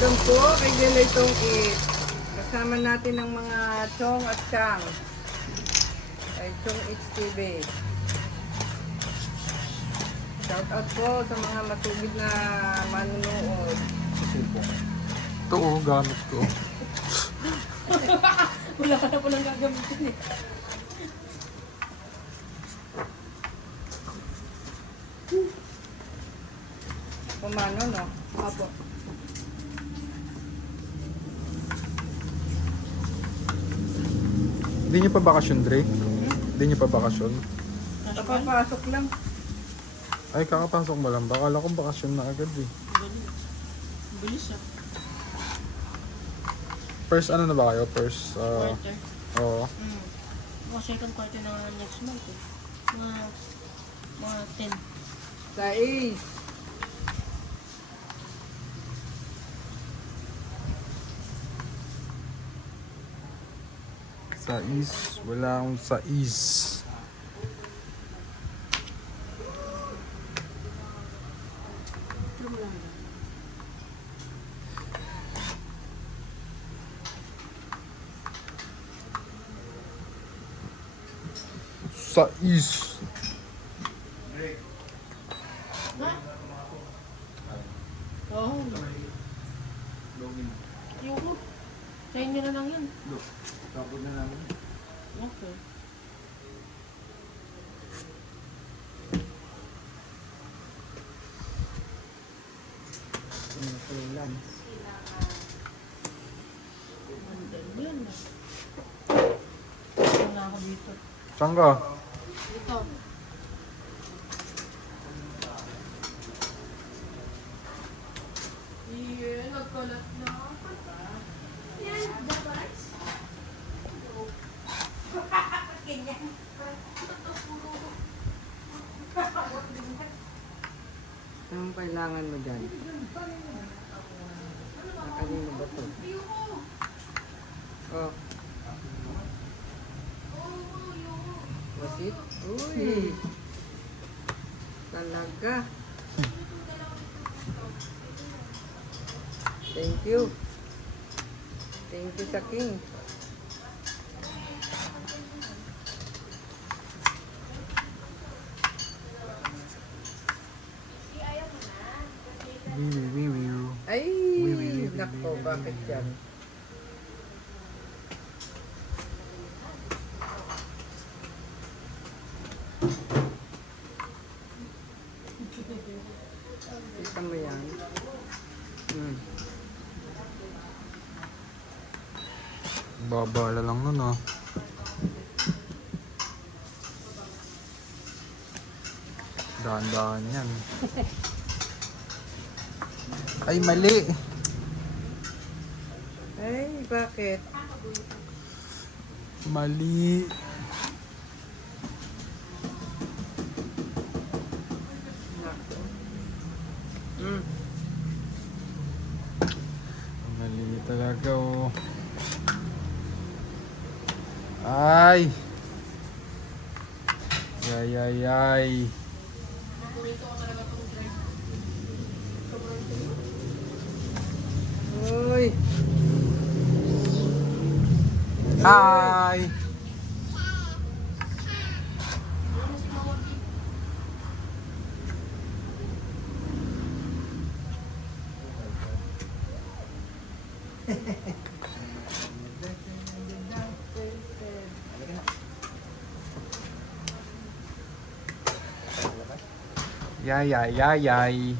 Welcome po kay Jelay Tong It. Kasama natin ang mga Chong at Chang. Kay Chong It TV. Shout out po sa mga matubig na manunood. Ito oh, gamit ko. Wala ka na palang gagamitin eh. Pumano, no? Apo. Hindi niyo pa bakasyon, Drake? Hindi niyo pa bakasyon? Papapasok lang. Ay, kakapasok mo lang. Bakala ko bakasyon na agad eh. Bilis ah. First ano na ba kayo? First, Quarter. oo. Mga second quarter na next month eh. Mga 10. Sais. Sais. Wala akong sais. Sais. Oo. Yung sa inyo na lang yun. Tapos na namin. Okay. Yan na. Wala ako dito. Saan ka? Dito. Yeah, nagkalat na. Anong kailangan mo dyan? Nakanino ba to? Oh. Was it? Uy! Talaga. Thank you. Thank you sa King. Ay! Nako, bakit yan? Kita mo yan? Babala lang nun ah. Dahan-dahan yan. Ay, mali. Ay, bakit? Mali. Nako. Mali talaga oh. Ay. Ay, ay, ay. Uy! Hi. Yay, yay, yay, yay.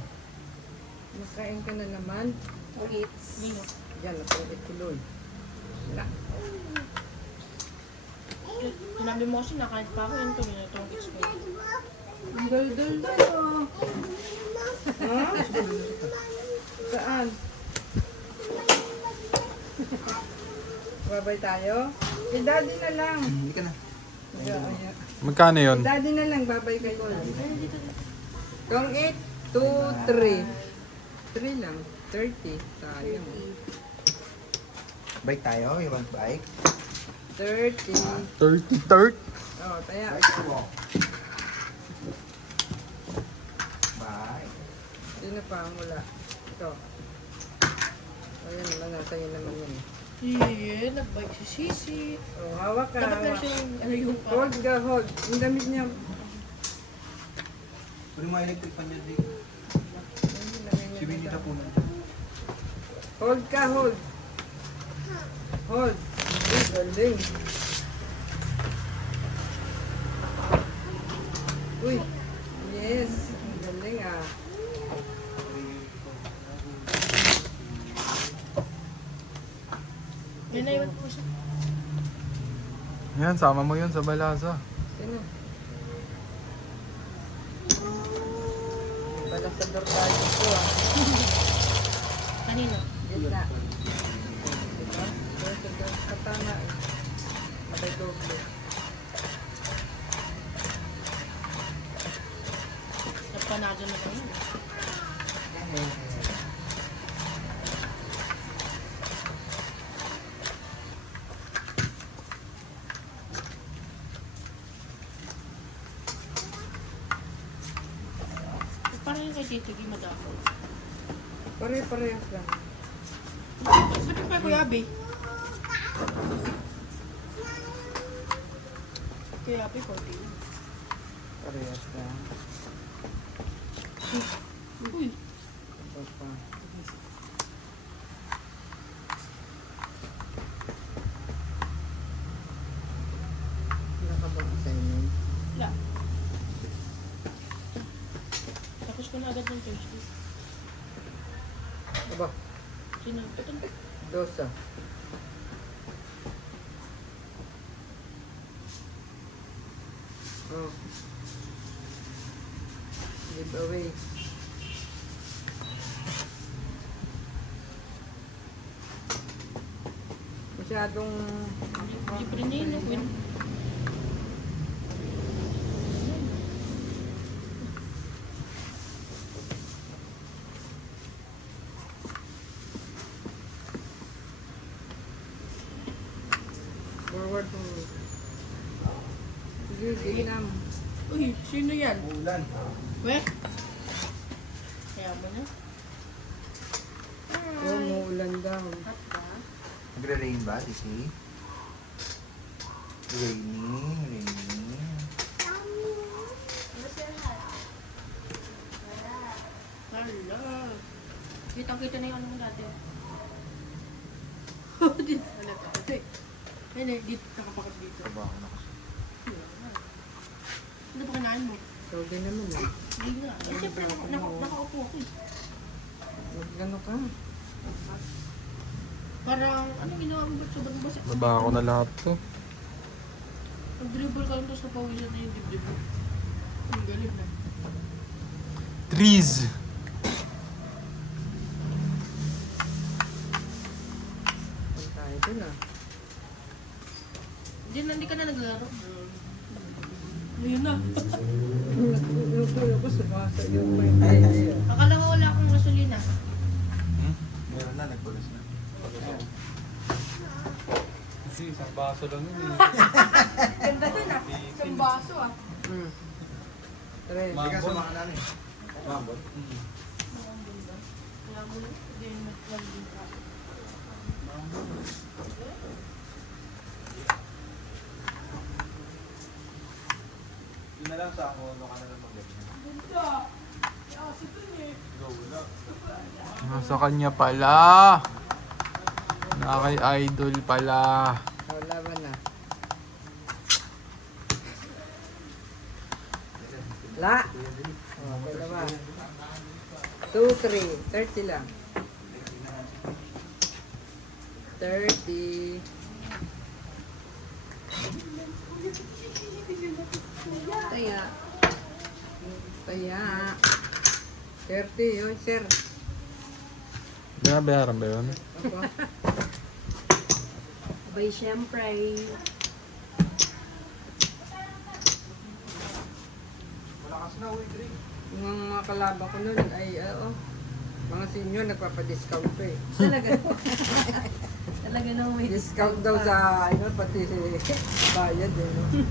Makain ka na naman. It's Nino. Yan, napagod tuloy. Na. Sinabi mo kasi nakalit pa ako yun to. Yun itong it's ko. Ang dal-dal na. Ha? Saan? Babay tayo? Si daddy na lang. Hindi ka na. Magkano yun? Si daddy na lang, babay kayo. Kung 8, 2, 3. 3 lang. 30. Sayang. Bike tayo, you want bike? 30. 30. Oh, taya. Bye. Sino pa ang wala? Ito. Ayan naman, nasa iyo naman yan. Yeah, nag-bike si Sisi. Oh, hawak ka, Dapat na hawak. siya yung, ano yung Hold ka, hold. Yung damit niya. Pwede mga electric fan yan, Vic. Ayun, lagay niya Si Winnie dito. na po nandiyan. Hold ka, hold. Hold. Uy, galing. Uy. Yes. Galing ah. May naiwan po siya. Yan, sama mo yun sa balasa. Sino? Balasador tayo ito ah. Kanina. Gitna. Diba? Balasador. Katama eh. Matay doble. Napanado na kayo. Parang yung kay Tito G, madako. Pare-parehas lang. Ba't yung kay Kuya Abe? Kuya Abe, 40. Parehas lang. Uy, Ito pa. Wala ka bang assignment? wala. Tapos ko na agad ng Thursday. Aba, Sino? Ito na. dosa. Oh. Giveaway. Masyadong Libre na yun. Win. forward mo. Sige, ginam. Uy, sino yan? Ulan. Weh? Kaya mo na? Oh, muulan daw. Hot ba? Nagre-rain ba, Sisi? Raining, raining. Hala. Kitang-kita na yung ano mo dati. Oh, dito. Wala ka. Ito eh. Ayun eh, dito. Nakapakat dito. Trabaho na kasi. Ano ba kinain mo? Sabi naman eh. Hindi nga. Eh, siyempre, nakaupo ako eh. Magano ka? Parang, ano ginawa mo ba? Sobrang basa. Baba ko na lahat to. Pag-dribble ka lang tapos napawisan na yung dibdib mo. Ang galing na. Trees! Saan tayo dun ah? Hindi ka na naglaro. Ayun na. Yung kuya ko sumasa yung may idea. Akala ko wala akong gasolina. Meron na, nagpulis na. Kasi isang baso lang yun eh. Ganda dun ah. Isang baso ah. Hmm. Tara, Hindi ka sumaka namin. Mambol. Wala mo lang. Hindi na naglalaro ka. Yun na lang sa ako, ano ka na lang mag-ganyan. Nasa kanya pala. Nakay idol pala. wala ba na? La! Oh, dalawa. 2, 3. 30 lang. 30. Taya. Taya. 30 yun, sir. Binabayaran ba yun? Ako. Abay, syempre. Malakas na, uy, drink. Yung mga kalaban ko nun ay, mga senior nagpapadiscount pa eh. Talaga. Talaga nang may Discount daw sa, pati bayad eh. No?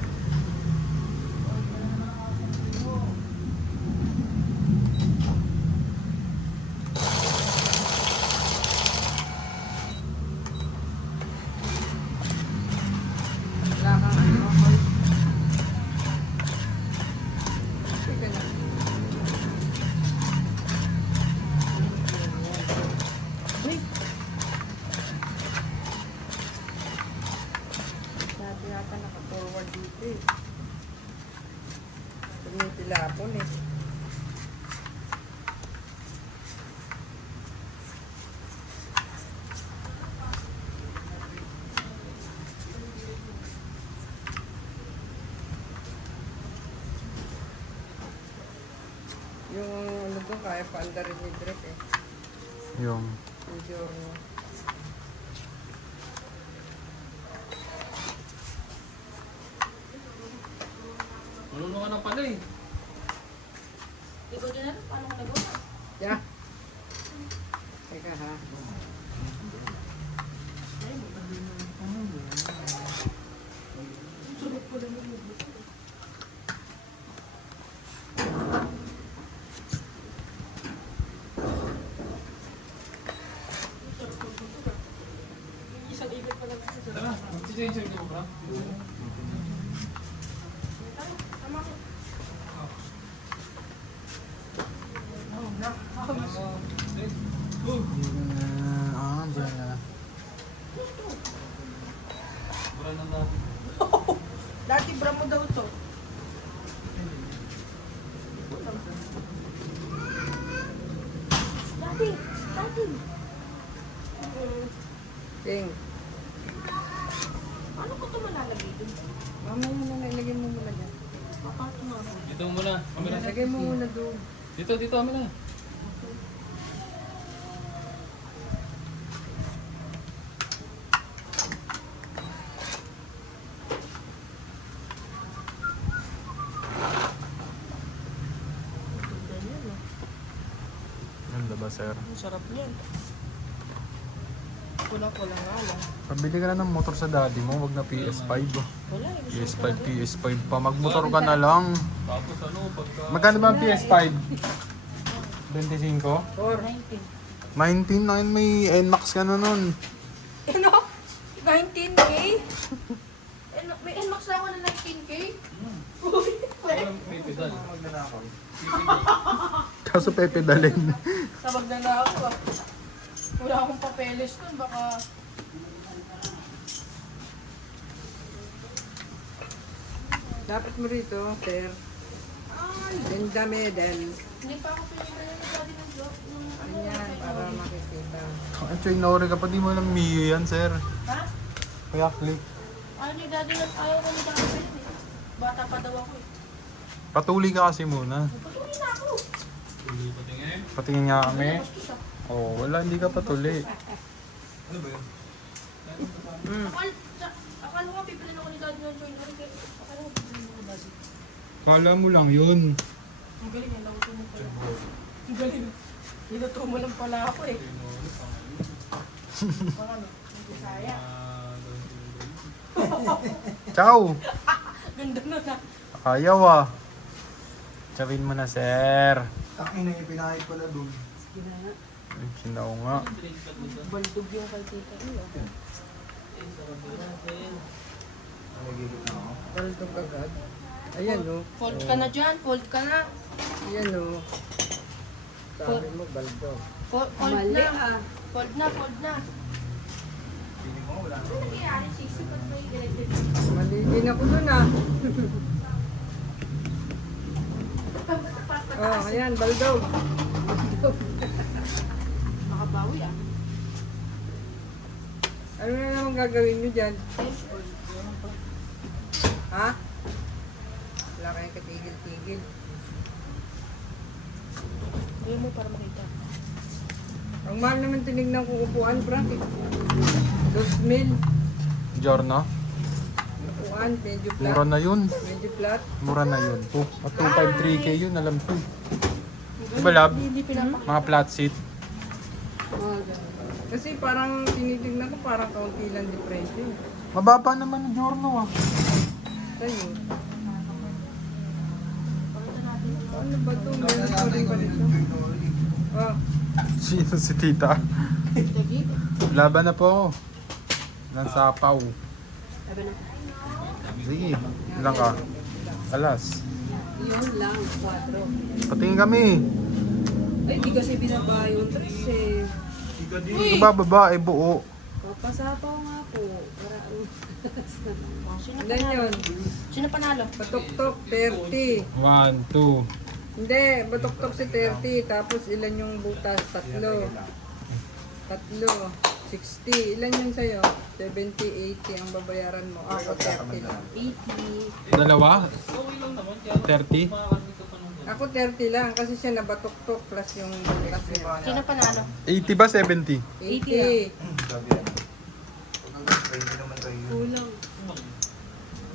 Sabi yata naka-forward dito eh. Tumitilapon eh. Yung ano doon, kaya pa anda rin ni Drake eh. Yung Yung Giorno. Malunong ka na pala eh. Di ko din alam paano ko nagawa. Yeah. Teka ha. Isang ibig pa lang. Tara, mag-change ko ba? Tama ko. dyan na. Bura na natin. Dati bra mo daw to. Dati. King. Ano ko ito malalagay dun? Mamaya na ilagay mo muna dyan. Papato nga ako. Dito muna. Kami na. Ilagay mo muna doon. Dito, kami na. Ganyan, oh. Ganda ba, sir? Ang sarap niyan. Kulang nga lang. Pabili ka na ng motor sa daddy mo, wag na PS5. Wala eh. PS5, PS5 pa. Magmotor ka na lang. Tapos ano, pagka... Magkano ba ang PS5? 25? 19. 19 na yun, may NMAX ka na nun. Ano? 19K? May NMAX na ako na 19K? Uy, May pedal. Kaso pepedalin. sabag na ako ah. Wala akong papeles nun, baka... Dapat mo rito, sir. In the middle. Hindi pa ako pinagalan ng sabi ng job. Ayan, para makikita. Actually, nauri ka pa, di mo alam Mio yan, sir. Ha? Kaya click. Ayaw ni daddy lang, ayaw ko ni daddy lang eh. Bata pa daw ako eh. Patuloy ka kasi muna. Patuloy na ako. Patingin. Patingin nga kami. Bastos ah. Oo, wala, hindi ka patuloy. Ano ba yun? Akala ko pipilin ako ni daddy ng joint. Akala ko pipilin ako ni daddy. Kala mo lang yun. Ang galing yan, naguto mo pala. Ang galing. Niluto mo lang pala ako eh. Parang ang bisaya. Ciao! Ganda na na. Ayaw ah. Sabihin mo na, sir. Takin na yung pinahit pala dun. Ay, sinaw nga. Baldog yung kay tita. Nagigit na ako. Baldog agad. Ayan o. Fold ka na dyan, fold ka na. Ayan o. Sabi mo, baldog. Fold na. Fold na, fold na. Feeling mo, wala na. Ano nangyayari, sisi? Ba't may electric? Mali din ako dun ah. Oh, ayan, baldog. Makabawi ah. Ano na naman gagawin nyo dyan? Ha? Wala kayong katigil-tigil. Ayaw mo para makita. Ang mahal naman tinignan kong upuan, Frank. 2,000. Giorno? Upuan, medyo Mura flat. na yun. Medyo flat. Mura na yun. 253K yun, alam ko. Diba, lab? Hindi pinapakita. Mga flat seat. Kasi parang tinitignan ko parang kaunti lang difference yun. Mababa naman yung Giorno ah. Sa'yo. Pakita natin. Ano ba ito? Meron pa rin ba dito? Oh, Sino si tita? Tagi. Laban na po. Ng sapaw. Sabi na. Sige, ilang ka? Alas. yun lang, 4. Patingin kami. Ay, di kasi binaba yung dress eh. ka din. Ito ba babae buo? Papasapaw nga po. Para Oh, sino Ilan panalo? yun? Sino panalo? Batok-tok, 30. 1, 2. Hindi, batok-tok si 30. Tapos ilan yung butas? Tatlo. 60. Ilan yung sa'yo? 70, 80 ang babayaran mo. Ako 30 lang. 80. Dalawa? 30? Ako 30 lang kasi siya nabatok-tok plus yung butas niya. Sino panalo? 80 ba 70? 80. Sabi yan. Hanggang 20 naman kayo. kulang.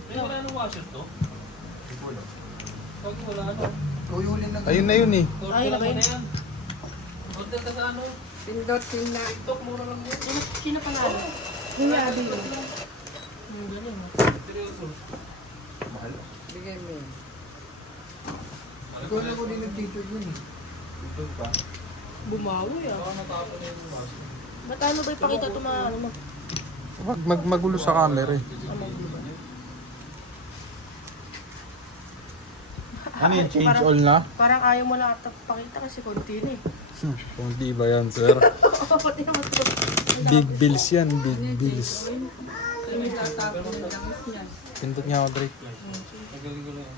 May wala nang washer to? Ikaw lang. Pag wala ano. Ikaw yung huli na Ayun na yun eh. Ay, Order ba yun? mo na yan. Order ka sa ano? Pindot, pina. TikTok, mura lang yun. Sino panalo? Kuya, abi yun. Ang galing mo. Seryoso. Mahal. Bigay mo yun. Ikaw na ko din nag-teacher yun eh. Teacher pa. Bumawi ah. Baka natapon na yung washer. Ba't ano ba ipakita ito mga ano mo? Wag magulo sa camera eh. Ano yun? Change all na? Parang ayaw mo lang ata pakita kasi konti na eh. Kung di ba yan, sir? Pati naman ito. Big bills yan, big bills. Yung itatapon yung langis niya. Pindot niya ako, Drake. Magaling ko lang.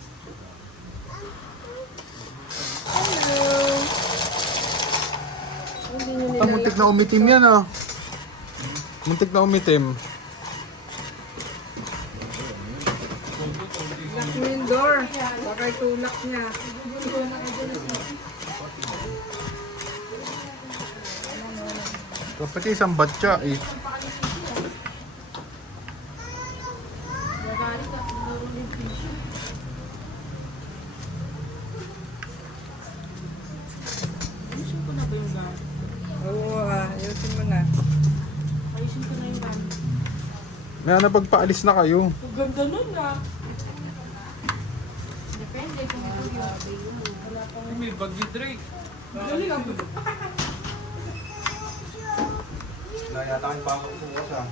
Hindi nyo Ah, muntik na umitim yan ah. Muntik na umitim. Lock mo yung door. Baka itulak niya. Pati isang batya eh. Nagalit ako. Laro ng tissue. Ayusin ko na ba yung gamit? Oo, ayusin mo na. Ayusin ko na yung gamit. May ano pagpaalis na kayo. Ang ganda nun ah. Depende kung ito yung wala pang May bag ni Drake. Galing ang bulo. Nayatakin pa ako bukas ah.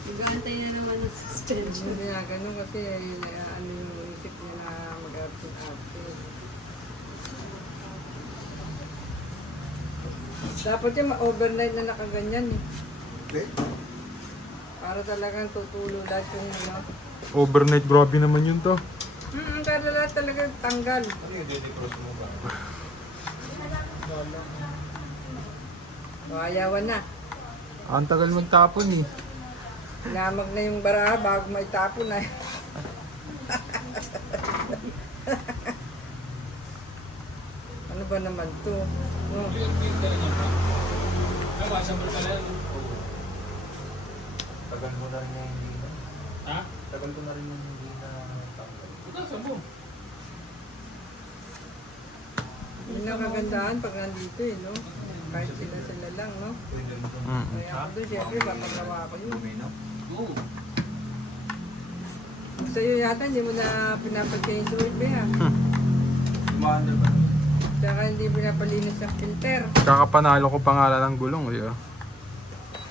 Nag-aantay na naman ng suspension. Hindi nga ganun kasi ano yung isip niya na mag-update. Dapat yung ma-overnight na nakaganyan eh. Okay? Para talagang tutulo lahat yung ano. Overnight, grabe naman yun to. Para lahat talaga tanggal. Ano yung Cross mo ba? O, ayawan na. Ang tagal magtapon eh. Hinamag na yung bara bago may tapon na. Ano ba naman to? No. Ay, washer mo pala yan. Tagal mo na rin yung hindi na. Ha? Tagal ko na rin yung hindi na tanggal. Ito, sabo. Yun ang kagandahan pag nandito eh, no? Kahit sila lang, no? Pwede mo ito. Kaya ako doon, syempre, papagawa ko yun. Go. Sa'yo yata, hindi mo na pinapag-change oil ba yan? Umaandar ba naman? Tsaka hindi pinapalinis ang filter. Kakapanalo ko pangalan ng gulong eh. ah.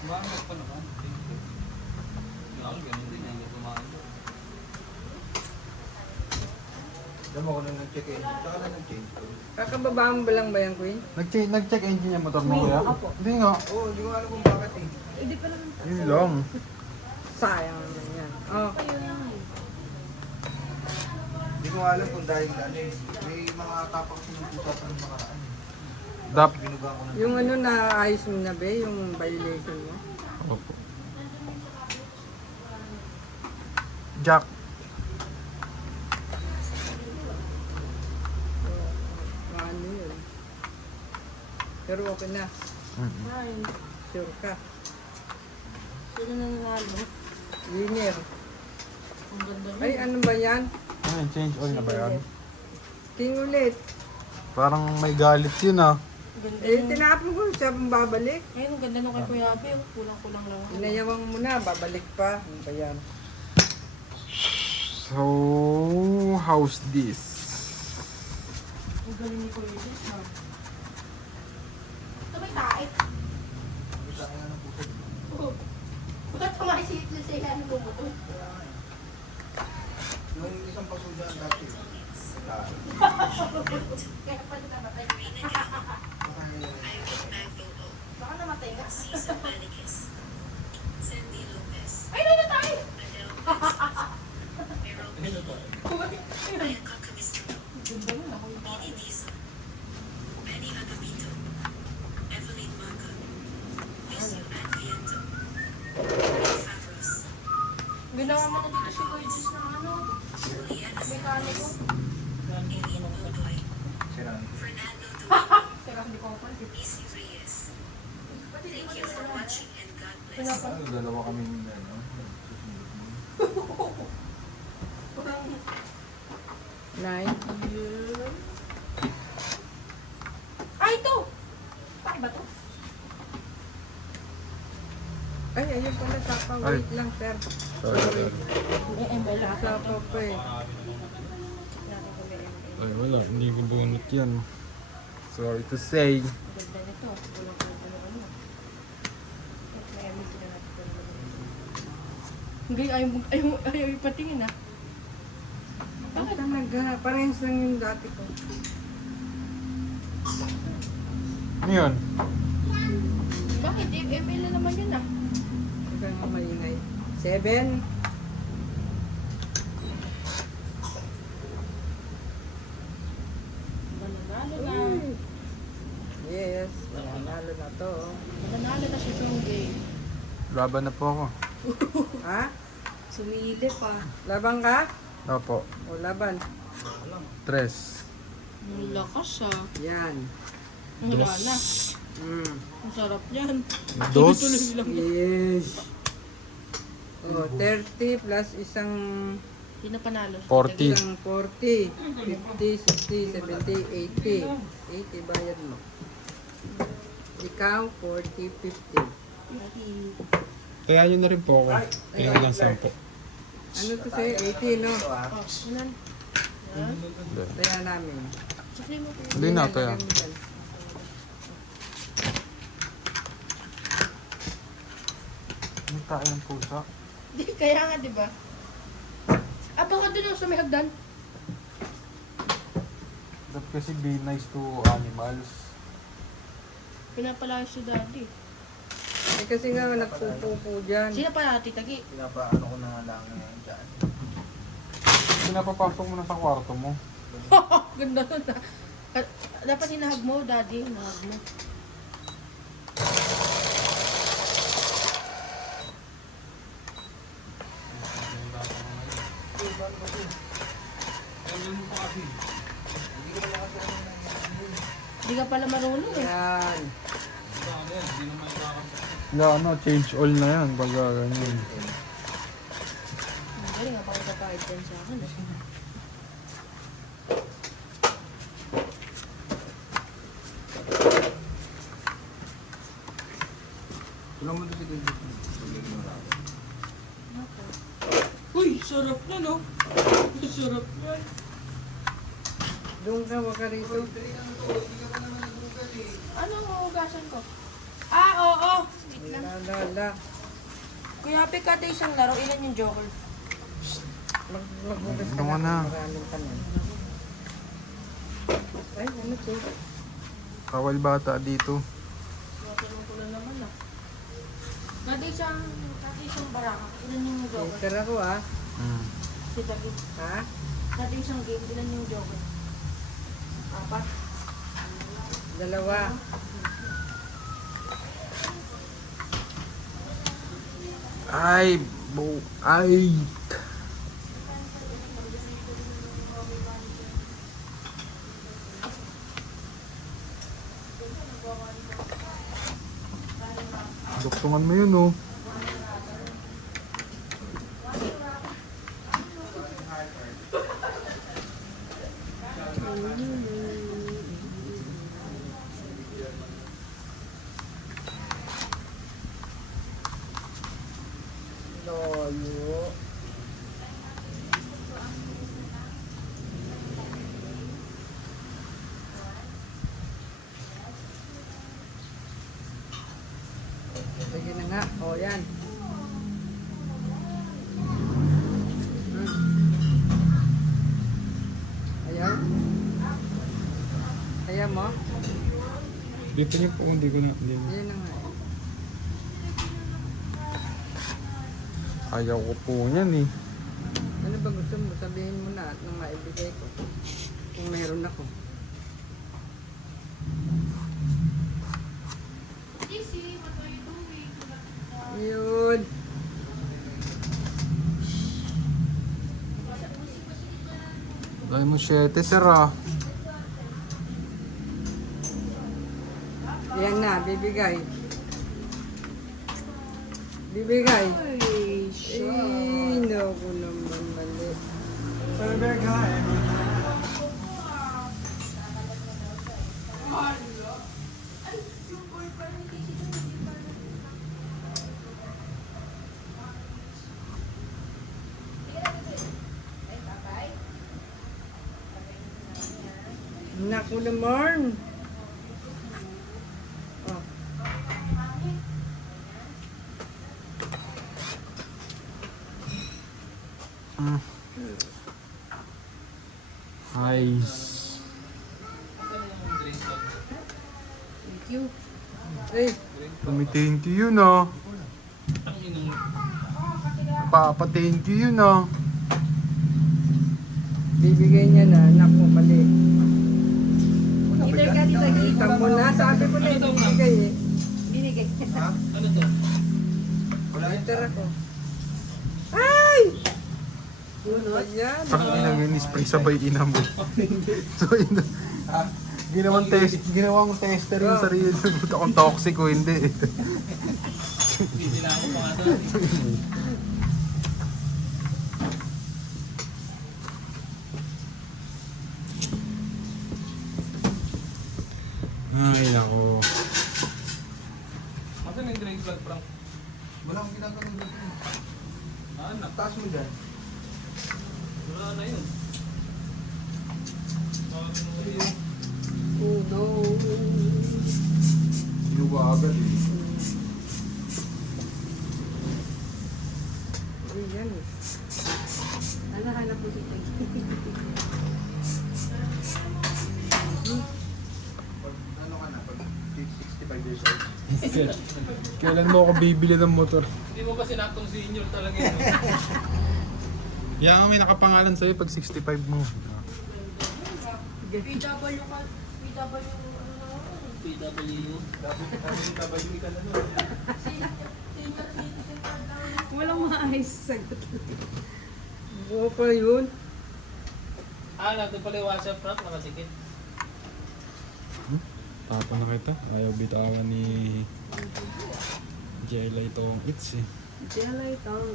Umaangat pa naman. Yung ako, ganun din. Hindi umaangat. Alam mo ko nung nag-check in. Tsaka na nag-change ko. Kakababa mo ba lang ba yan, Queen? Nag-check engine yung motor mo kuya? Hindi nga. Oo, hindi ko alam kung bakit eh. Hindi pa lang. Yun lang. Sayang naman yan. Oh, Hindi ko alam kung dahil ano eh. May mga tapak sinupusa pa ng mga ano. Dap. Binuga ko na. yung ano na ayos mo na ba, yung violation mo? Opo. Jack. Ano yun? Pero okay na. Ay, Sure ka. sino na nanalo? Winner. Ang ganda Ay, rin. ano ba yan? Ano yun, change oil na ba yan? King ulit. Parang may galit yun ah. Ang ganda Eh, yung... tinapon ko siya pang babalik. Ayun, ang ganda nung kay Kuya Abe. oh. Kulang-kulang lang. Inayawang mo na, babalik pa. Ano ba yan? So, how's this? Ang galing ni Kuya Abe. ha? Ito may tae. Bisa kaya ng puso. Oo. Ba't tumaisip na siya ano lumuto? Yung isang paso dyan dati. Dahil. Kaya pala namatay. Baka namatay Ay, na tayo! Ganda nun ako yung tayo. Ginawa mo na dito si Kuya Jis ng ano? Mekaniko. Siraan. Sira, hindi ko ako palit. Ano, dalawa kami ano? Nine. Ay, ito! Bakit ba to? Ay, ayun pala sapa. Ay. Wait lang, sir. Sorry. May ML ata. Sapa pa eh. Natin kung may ML. Ay, wala. Hindi ko bunot yan. Sorry to say. Ang ganda nito. Walang ano. May ML sila natin kung Hindi, ayaw ipatingin ah. Bakit talaga? Parehas lang yung dati ko. Ano yun? Bakit? ML na naman yun ah. Ito nga maingay. 7. Mananalo na. Yes, mananalo na to. Mananalo na si Chongay. Laban na po ako. Ha? Sumili pa. Laban ka? Opo. O laban? 3. Ang lakas ah. Yan. Wala na. Mm. Ang sarap yan. Dos. Tuloy lang. Yes. O, 30 plus isang Hindi na panalo. 40. isang 40. 50, 60, 70, 80. 80 bayad mo. Ikaw, 40, 50. Kaya nyo na rin po ako. Kaya lang 10. Ano to sa'yo? 80, no? Oh, sinan. Kaya namin. Sakli mo po. Hindi na, kaya. Lagyan mo yan. May tayo ng pusa. Di, kaya nga, di ba? Ah, baka doon sa may hagdan. Dapat kasi be nice to animals. Pinapalayas si daddy. Eh kasi nga nagpupupo dyan. Sino pa natin, Tagi? Pinapaano ko na lang ngayon dyan. Pinapapasok mo na sa kwarto mo. Ganda nun ah. Dapat hinahag mo, daddy. Hinahag mo. Hindi ka pala marunong eh. Yan. Na ano, change all na yan. Pag ganyan. Ang galing nga, baka kapahid yan sa akin eh. Tulong mo doon si David. Uy, sarap na no? Sarap na. Doon ka, wag ka rito. Ano ang hugasan ko? Ah, oo. Wait lang. Lala. Kuya Ape, kada isang laro, ilan yung joker? Magbugas ka Ano ka na? Maraming tanong. Ay, ano to? Kawal bata dito. Matanong ko na naman ah. Kada isang baraka, ilan yung joker? Sir ako ah. Si Tagi. Ha? Kada isang game, ilan yung joker? 4. 2. Ay, ay. Duktungan mo yun, oh. Loyo. Sige na nga. O, yan. Ayaw? Ayaw mo? Dito niyo po, hindi ko na. Hindi. Yan na nga. Ayaw ko po niyan eh. Ano ba gusto mo? Sabihin mo na at nang maibigay ko. Kung meron ako. Yun. Dahil mo 7 sir ah. Yan na, bibigay. Bibigay. Naku naman mali. Naku naman. Oh. Nice. Thank you. Eh, Thank you yun ah. Papa-thank you yun ah. bibigay niya na. Naku, mali. Either ka dito. Kita mo na. Sabi ko na ibibigay eh. Binigay. Ha? Ano to? Wala yun. Enter ako. Ay! Bunot. Ayan. Ang ginagawa spray sabay ina mo. So ina. Ginawang tester yung sarili. Buta kung toxic o hindi. Hindi na ako pa nga doon. Ay nako. Asan yung drain plug, Frank? Wala akong ginagawa dito. Anak. Taas mo dyan. Wala na yun. Oh no. Inuwa agad eh. Ayan. Ano hanap mo dito? Pag ano ka na, pag 65 years old. Kailan mo ako bibili ng motor? Hindi mo ba sinatong senior talaga yun? Yan may nakapangalan sa'yo pag 65 mo. PW ka. PW PW. WW ka na nun. Walang maayos sagot. Buo pa yun. Natin pala yung WhatsApp, Frank, nakasikit. Tapo na kita. Ayaw bitawan ni Jayla itong its eh. Jelly tong.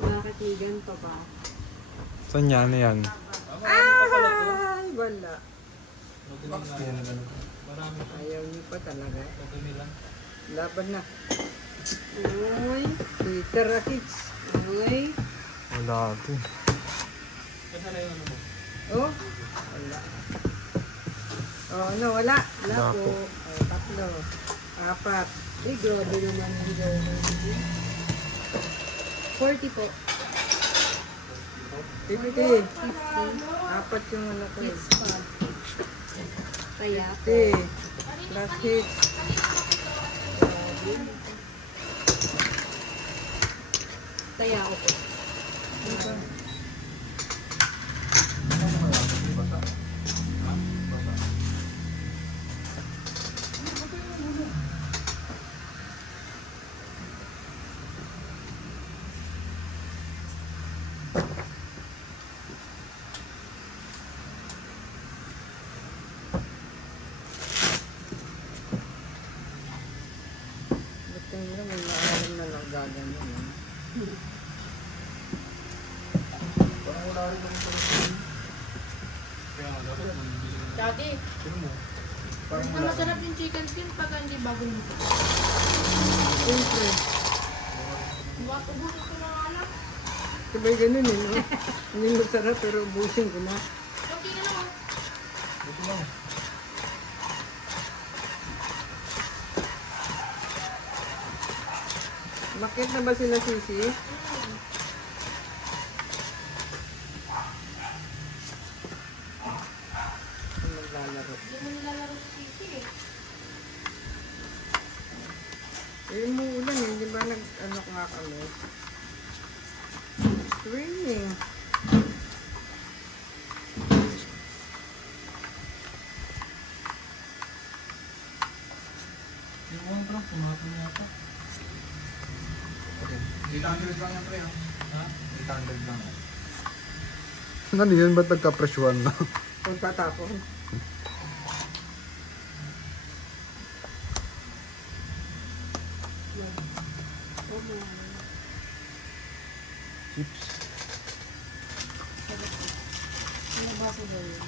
Bakit may ganito ba? Saan yan? Ano yan? Ay, wala. Kaya na ganun. Marami pa. Ayaw niyo pa talaga. Madumi lang. Laban na. Uy, Twitter kids. Uy. Wala ito. Kasi na yung ano mo. Oh, wala. Oh, no, wala. Wala Wala po. po. Oh, tatlo. Apat. Ay, grabe naman yung gawin. 40 po. 50. Apat yung ano ko eh. It's fun. Kaya po. 50. Plus hits. Kaya ako po. Diba? Buti nila may maalam na nagagano. Parang wala rin naman pala. Kaya nga dapat bumibili na. Dati, Sino mo? Parang ang wala. masarap yung chicken skin pag hindi bagong luto. Siyempre. Ubusin ko na nga lang. Sabay ganun eh, no? Hindi masarap pero ubusin ko na. Okay na lang. Ito lang. Bakit na ba sila sisi? Ang maglalaro. Hindi mo nilalaro sa sisi eh. Eh, umuulan eh, hindi ba nag-ano nga kami? Training. Yung one truck, pumatong yata. 800 lang yan, pre. Ha? 800 lang. Ano yun? Ba't nagka-presyuhan na? Pagkatapon. Chips. Nabasa daw yun.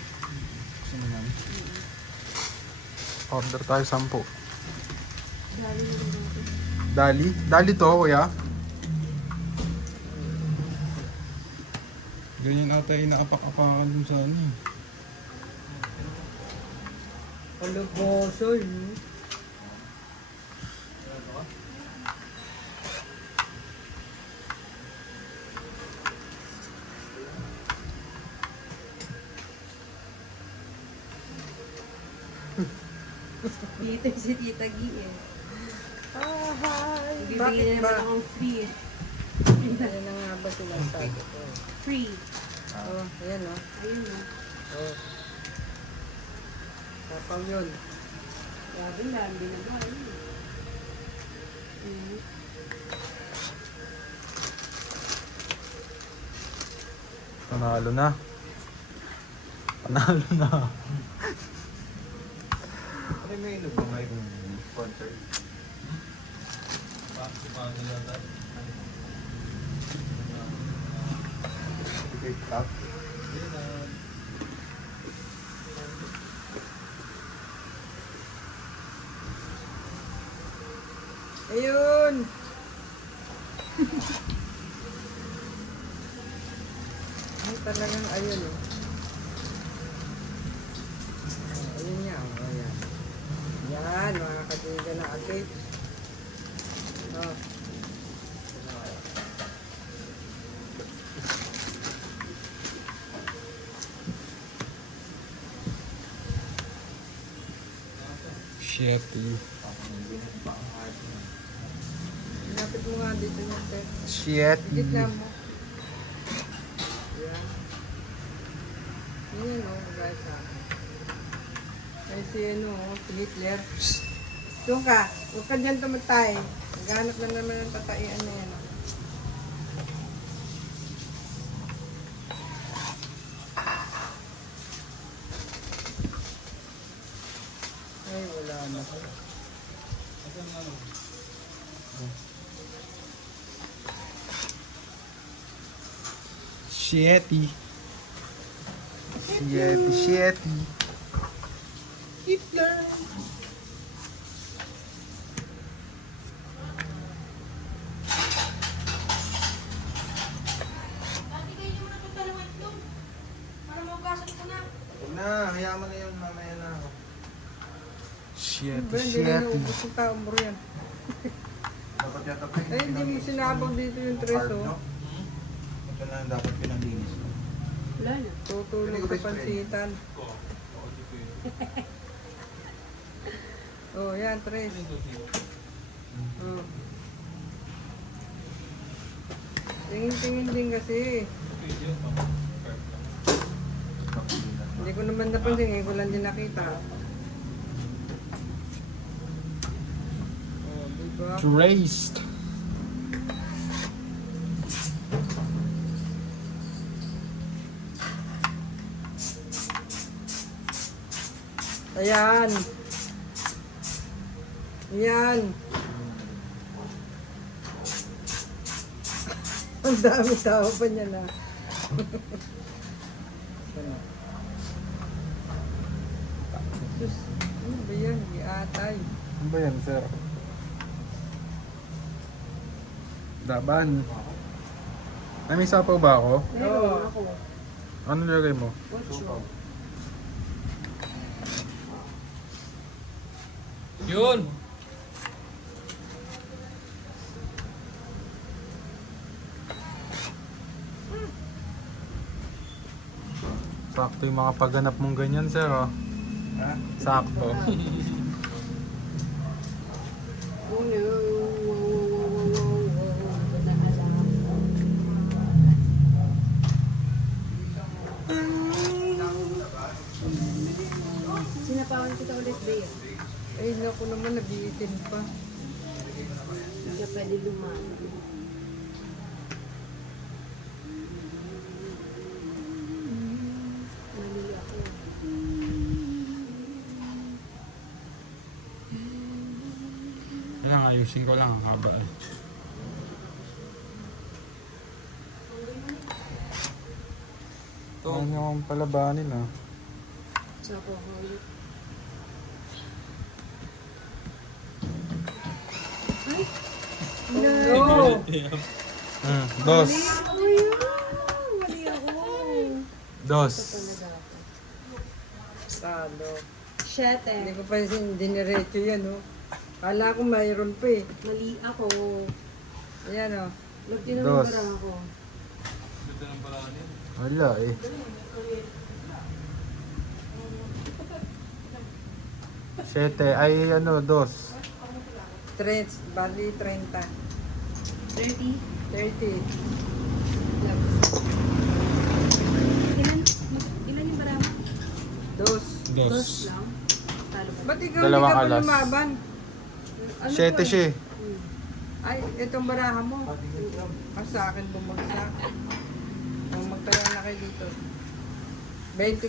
Gusto mo yan? Order tayo 10. Dali na rin natin. Dali? Dali to, kuya? Ganyan ata inaapak-apakan dun sa ano eh. Alaboso yun. Dito si Tita Gi eh. Ah, hi. Bibigyan Bakit ba? naman akong free. Ano na nga ba sinasabi ko? Free. Oh, ayan oh. Ayun na. Oh. Sapaw yun. Grabe lang, binaba. Panalo na. Panalo na. Ano may inog ba may sponsor? Pumatong yata. Ticket top. Ayun! Ay, talagang ayun oh. Ayun niya, oh, ayan. Yan, mga katiga na agay. Oh. Shit. Lapit mo nga dito niya, sir. Shit. Gitna mo. Yan. Yan oh, guys ha. Ay si ano, si Hitler. Doon ka, huwag ka dyan tumatay. Naghanap na naman ng tataian na yan. oh. Ay, wala na. Asan ang ano? Shitty. Shitty, shitty. Hitler! Dati kayo muna ito dalawang itlog. Para maugasan ko na. Huwag na, hayaan mo na yun, mamaya na. Shitty, Ba, hindi na shitty. naubos yung taong bro yan. Dapat yata pre. Ay, hindi mo sinabang dito yung tres, Hard, no? oh. Ito na dapat pinalinis. No? Wala na. Tutulog sa pansitan. Oh, yan, tres. Oh. Tingin-tingin din kasi. Hindi ko naman napansin, ngayon ko lang din nakita. Oh, diba? Traced. Ayan. Ayan. Ang dami tao pa niya na. Sus, ano ba yan? Iatay. Ano ba yan, sir? Daban. Ay, may sapaw ba ako? Meron ako. Ano nilagay mo? What's wrong? Yun! Sakto yung mga pagganap mong ganyan, sir, oh. Ha? Sakto. Oh no. mo, nabiitin pa. Hindi ka pwede lumaban. Mali ako. Kailangan ayusin ko lang ang haba eh. Ano yung palabanin ah. Sa ako ulit. No! Dos. Ako yun! Mali ako. Dos. Talo. Shit Hindi eh. ko pa diniretso yan, oh. Kala ko mayroon pa eh. Mali ako. Ayan, oh. Magtinanong bara ako. Ganda ng paraan yan. Wala eh. Siyete. Ay ano, dos. Bali 30. 30? 30. Ilan yung bara mo? Dos. Dos. Lang? Talo ka. Ba't ikaw Dalawang hindi ka pa alas. lumaban? Ano Siyete to? siya eh. Ay, itong baraha mo. Sa akin bumagsak. Magtayo na kayo dito. 20